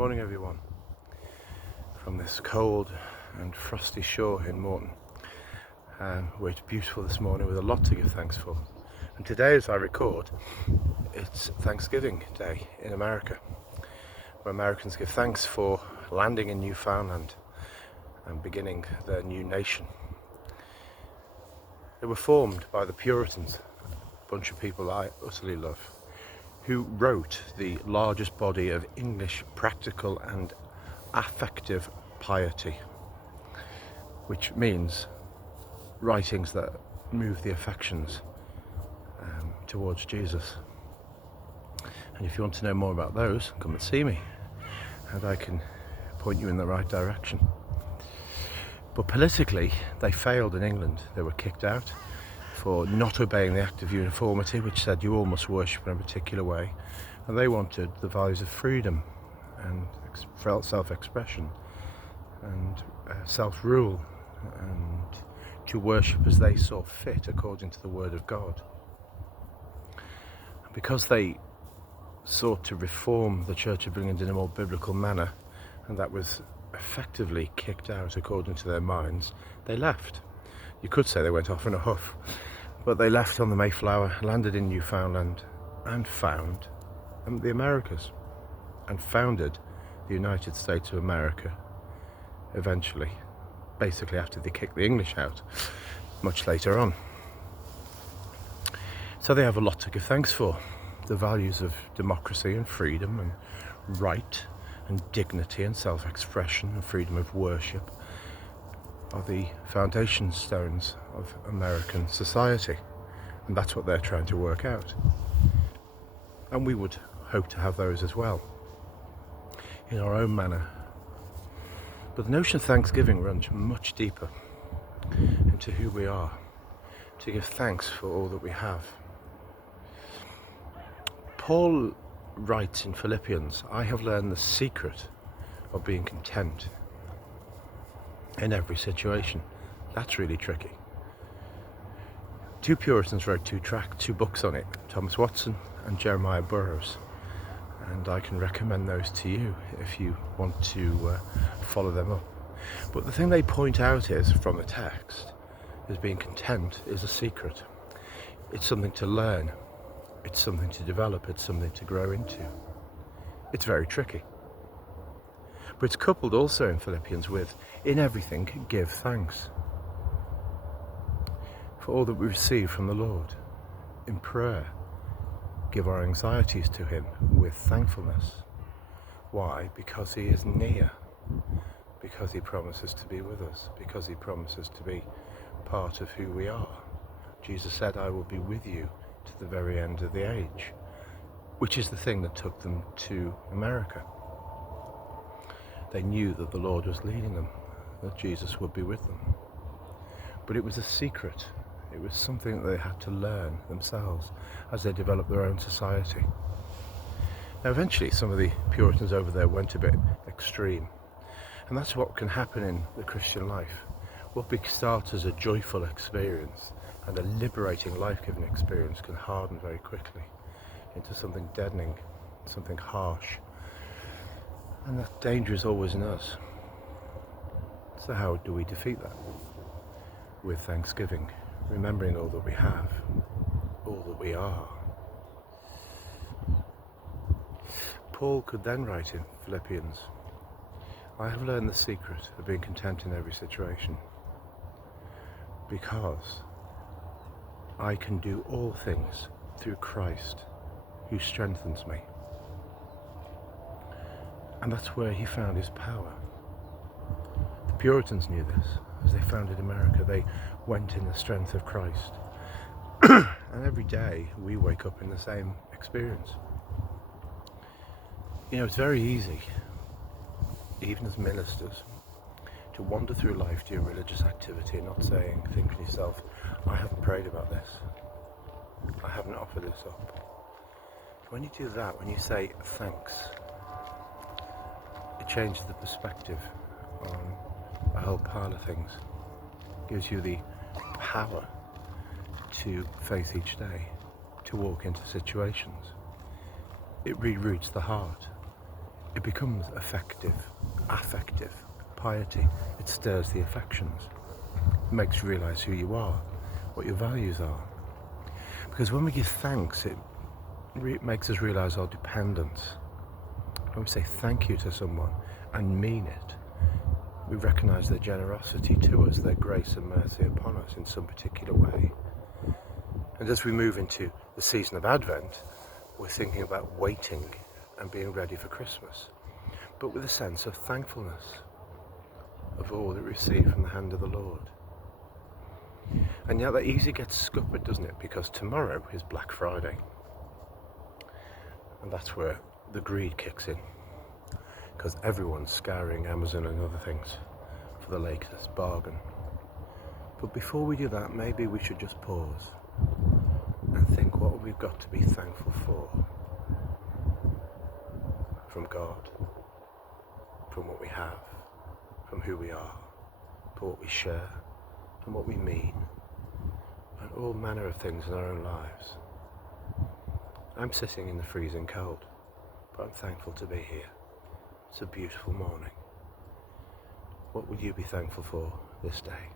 morning everyone from this cold and frosty shore in Morton, where it's beautiful this morning with a lot to give thanks for. And today, as I record, it's Thanksgiving Day in America, where Americans give thanks for landing in Newfoundland and beginning their new nation. They were formed by the Puritans, a bunch of people I utterly love, who wrote the largest body of English practical and affective piety, which means writings that move the affections towards Jesus. And if you want to know more about those, come and see me and I can point you in the right direction. But politically, they failed in England. They were kicked out for not obeying the Act of Uniformity, which said you all must worship in a particular way, and they wanted the values of freedom and self-expression and self-rule, and to worship as they saw fit according to the Word of God. And because they sought to reform the Church of England in a more biblical manner, and that was effectively kicked out according to their minds, they left. You could say they went off in a huff, but they left on the Mayflower, landed in Newfoundland, and found the Americas, and founded the United States of America eventually, basically after they kicked the English out much later on. So they have a lot to give thanks for. The values of democracy and freedom and right and dignity and self-expression and freedom of worship are the foundation stones of American society, and that's what they're trying to work out. And we would hope to have those as well, in our own manner. But the notion of Thanksgiving runs much deeper into who we are, to give thanks for all that we have. Paul writes in Philippians, "I have learned the secret of being content in every situation." That's really tricky. Two Puritans wrote two books on it, Thomas Watson and Jeremiah Burroughs, and I can recommend those to you if you want to follow them up. But the thing they point out is, from the text, is being content is a secret. It's something to learn, it's something to develop, it's something to grow into. It's very tricky. But it's coupled also in Philippians with, in everything, give thanks for all that we receive from the Lord. In prayer, give our anxieties to Him with thankfulness. Why? Because He is near. Because He promises to be with us. Because He promises to be part of who we are. Jesus said, "I will be with you to the very end of the age," which is the thing that took them to America. They knew that the Lord was leading them, that Jesus would be with them. But it was a secret. It was something that they had to learn themselves as they developed their own society. Now eventually some of the Puritans over there went a bit extreme. And that's what can happen in the Christian life. What starts as a joyful experience and a liberating, life-giving experience can harden very quickly into something deadening, something harsh. And that danger is always in us. So how do we defeat that? With thanksgiving, remembering all that we have, all that we are. Paul could then write in Philippians, "I have learned the secret of being content in every situation, because I can do all things through Christ who strengthens me." And that's where he found his power. The Puritans knew this. As they founded America, they went in the strength of Christ. And every day we wake up in the same experience. You know, it's very easy, even as ministers, to wander through life doing religious activity and not thinking to yourself, "I haven't prayed about this. I haven't offered this up." When you do that, when you say thanks, it changes the perspective on a whole pile of things. It gives you the power to face each day, to walk into situations. It reroutes the heart. it becomes affective. Piety, it stirs the affections. It makes you realise who you are, what your values are. Because when we give thanks, it makes us realise our dependence. When we say thank you to someone and mean it, we recognise their generosity to us, their grace and mercy upon us in some particular way. And as we move into the season of Advent, we're thinking about waiting and being ready for Christmas, but with a sense of thankfulness of all that we receive from the hand of the Lord. And yet that easily gets scuppered, doesn't it? Because tomorrow is Black Friday. And that's where the greed kicks in. Because everyone's scouring Amazon and other things for the latest bargain. But before we do that, maybe we should just pause and think what we've got to be thankful for from God, from what we have, from who we are, for what we share and what we mean, and all manner of things in our own lives. I'm sitting in the freezing cold, but I'm thankful to be here. It's a beautiful morning. What will you be thankful for this day?